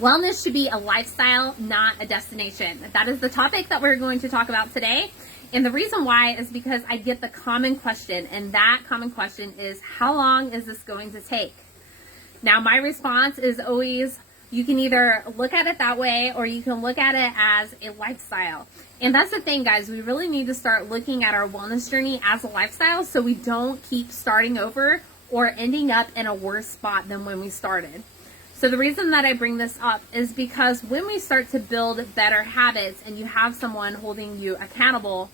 Wellness should be a lifestyle, not a destination. That is the topic that we're going to talk about today. And the reason why is because I get the common question, and that common question is, how long is this going to take? Now, my response is always, you can either look at it that way or you can look at it as a lifestyle. And that's the thing, guys. We really need to start looking at our wellness journey as a lifestyle so we don't keep starting over or ending up in a worse spot than when we started. So the reason that I bring this up is because when we start to build better habits and you have someone holding you accountable,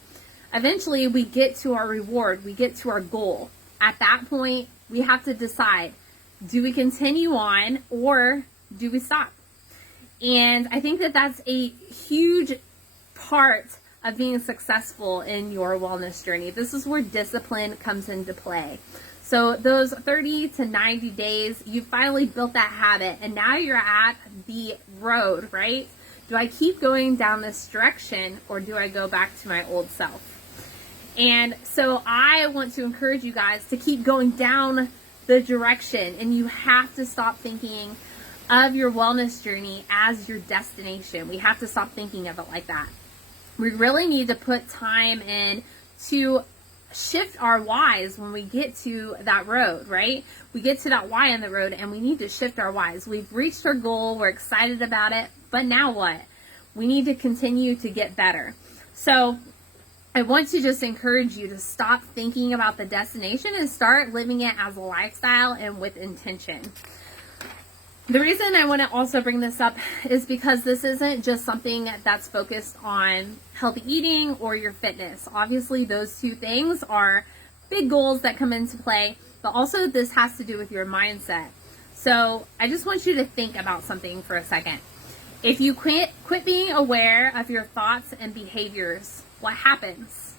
eventually we get to our reward, we get to our goal. At that point, we have to decide, do we continue on or do we stop? And I think that that's a huge part of being successful in your wellness journey. This is where discipline comes into play. So those 30 to 90 days, you finally built that habit and now you're at the road, right? Do I keep going down this direction or do I go back to my old self? And so I want to encourage you guys to keep going down the direction, and you have to stop thinking of your wellness journey as your destination. We have to stop thinking of it like that. We really need to put time in to shift our whys when we get to that road, right? We get to that why on the road and we need to shift our whys. We've reached our goal, we're excited about it, but now what? We need to continue to get better. So I want to just encourage you to stop thinking about the destination and start living it as a lifestyle and with intention. The reason I want to also bring this up is because this isn't just something that's focused on healthy eating or your fitness. Obviously, those two things are big goals that come into play, but also this has to do with your mindset. So I just want you to think about something for a second. If you quit being aware of your thoughts and behaviors, what happens?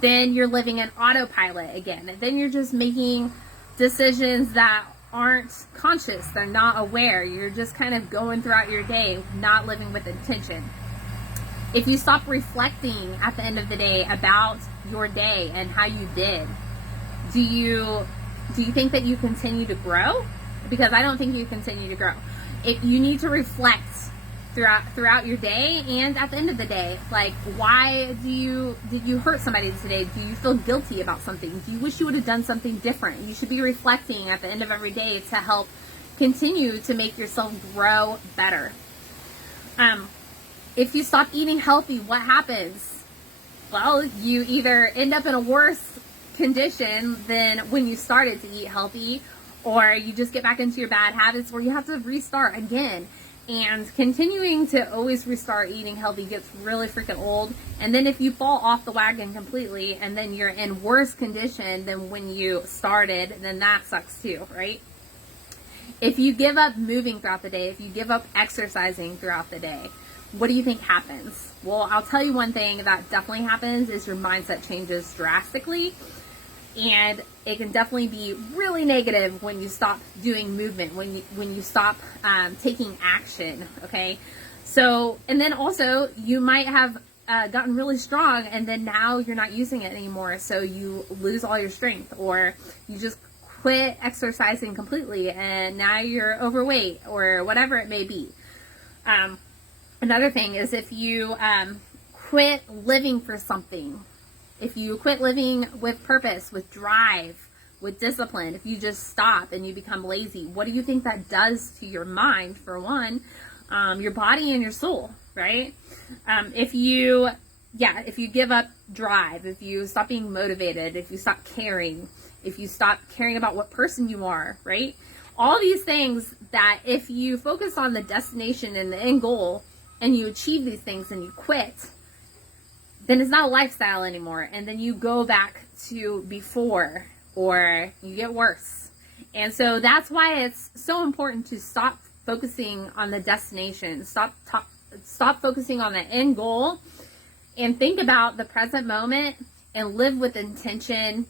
Then you're living in autopilot again. And then you're just making decisions that aren't conscious, they're not aware. You're just kind of going throughout your day, not living with intention. If you stop reflecting at the end of the day about your day and how you did, do you think that you continue to grow? Because I don't think you continue to grow. If you need to reflect throughout your day and at the end of the day, like, why did you hurt somebody today? Do you feel guilty about something? Do you wish you would have done something different? You should be reflecting at the end of every day to help continue to make yourself grow better. If you stop eating healthy, what happens? Well, you either end up in a worse condition than when you started to eat healthy, or you just get back into your bad habits where you have to restart again. And continuing to always restart eating healthy gets really freaking old. And then if you fall off the wagon completely and then you're in worse condition than when you started, then that sucks too, right? If you give up moving throughout the day, if you give up exercising throughout the day, what do you think happens? Well, I'll tell you one thing that definitely happens is your mindset changes drastically. And it can definitely be really negative when you stop doing movement, when you stop taking action, okay? So, and then also you might have gotten really strong and then now you're not using it anymore, so you lose all your strength, or you just quit exercising completely and now you're overweight or whatever it may be. Another thing is if you quit living for something, if you quit living with purpose, with drive, with discipline, if you just stop and you become lazy, what do you think that does to your mind, for one, your body and your soul, right? If you give up drive, if you stop being motivated, if you stop caring, if you stop caring about what person you are, right? All these things that if you focus on the destination and the end goal and you achieve these things and you quit, then it's not a lifestyle anymore. And then you go back to before, or you get worse. And so that's why it's so important to stop focusing on the destination, stop focusing on the end goal, and think about the present moment and live with intention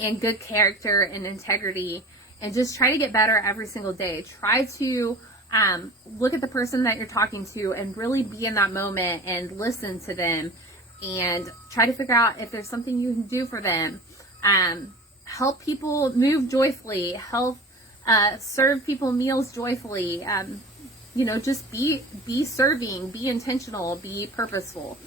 and good character and integrity, and just try to get better every single day. Try to look at the person that you're talking to and really be in that moment and listen to them and try to figure out if there's something you can do for them. Help people move joyfully, serve people meals joyfully, just be serving, be intentional, be purposeful.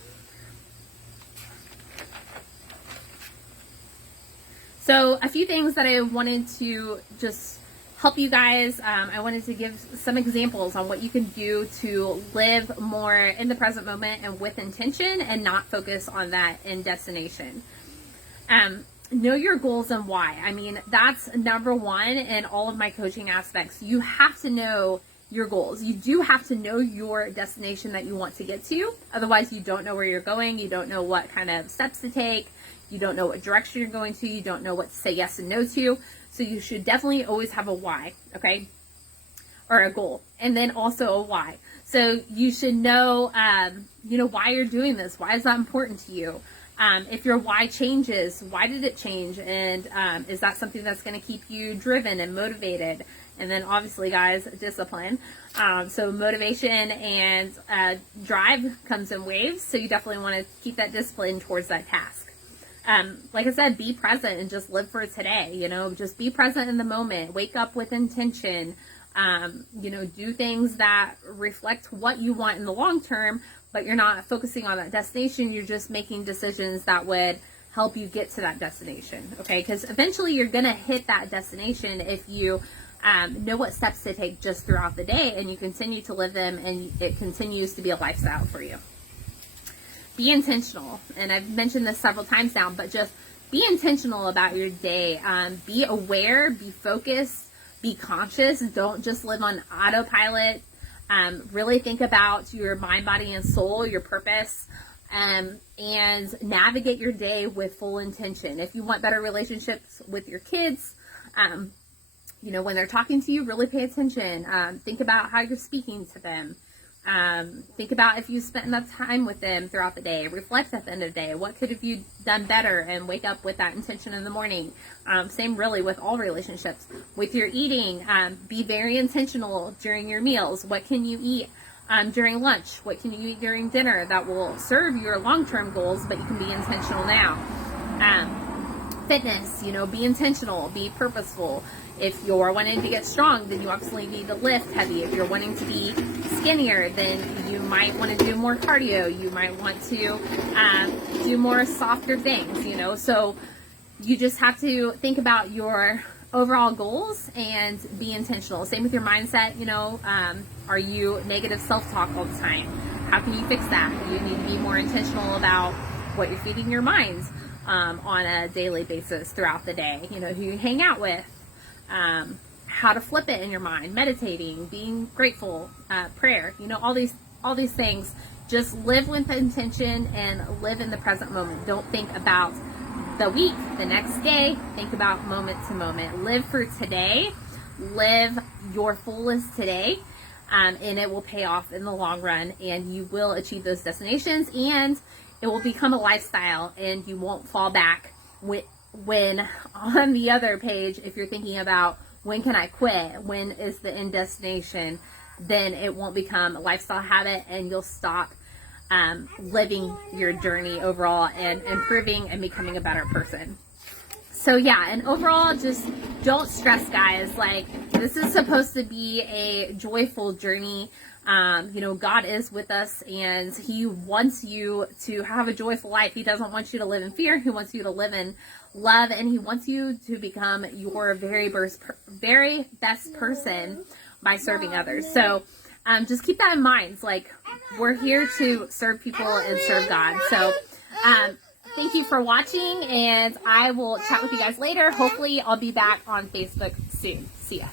So a few things that I wanted to just help you guys. I wanted to give some examples on what you can do to live more in the present moment and with intention and not focus on that end destination. Know your goals and why. I mean, that's number one in all of my coaching aspects. You have to know your goals. You do have to know your destination that you want to get to. Otherwise, you don't know where you're going. You don't know what kind of steps to take. You don't know what direction you're going to. You don't know what to say yes and no to. So you should definitely always have a why, okay? Or a goal. And then also a why. So you should know, why you're doing this. Why is that important to you? If your why changes, why did it change? And is that something that's going to keep you driven and motivated? And then obviously, guys, discipline. So motivation and drive comes in waves. So you definitely want to keep that discipline towards that task. Like I said, be present and just live for today. Just be present in the moment. Wake up with intention. Do things that reflect what you want in the long term, but you're not focusing on that destination. You're just making decisions that would help you get to that destination. Okay. Because eventually you're going to hit that destination if you know what steps to take just throughout the day and you continue to live them and it continues to be a lifestyle for you. Be intentional. And I've mentioned this several times now, but just be intentional about your day. Be aware, be focused, be conscious. Don't just live on autopilot. Really think about your mind, body, and soul, your purpose, and navigate your day with full intention. If you want better relationships with your kids, when they're talking to you, really pay attention. Think about how you're speaking to them. Think about if you spent enough time with them throughout the day. Reflect at the end of the day. What could have you done better? And wake up with that intention in the morning. Same really with all relationships. With your eating, be very intentional during your meals. What can you eat during lunch? What can you eat during dinner that will serve your long-term goals, but you can be intentional now? Fitness, be intentional, be purposeful. If you're wanting to get strong, then you obviously need to lift heavy. If you're wanting to be skinnier, then you might want to do more cardio. You might want to do more softer things, So you just have to think about your overall goals and be intentional. Same with your mindset, are you negative self-talk all the time? How can you fix that? You need to be more intentional about what you're feeding your mind on a daily basis throughout the day. Who you hang out with. How to flip it in your mind, meditating, being grateful, prayer, all these things. Just live with intention and live in the present moment. Don't think about the week, the next day. Think about moment to moment. Live for today. Live your fullest today. And it will pay off in the long run and you will achieve those destinations and it will become a lifestyle and you won't fall back when on the other page, if you're thinking about when can I quit, when is the end destination, then it won't become a lifestyle habit and you'll stop living your journey overall and improving and becoming a better person. So yeah, and overall, just don't stress, guys. This is supposed to be a joyful journey. God is with us and he wants you to have a joyful life. He doesn't want you to live in fear. He wants you to live in love and he wants you to become your very best person by serving others. So just keep that in mind. We're here to serve people and serve God. So thank you for watching and I will chat with you guys later. Hopefully I'll be back on Facebook soon. See ya.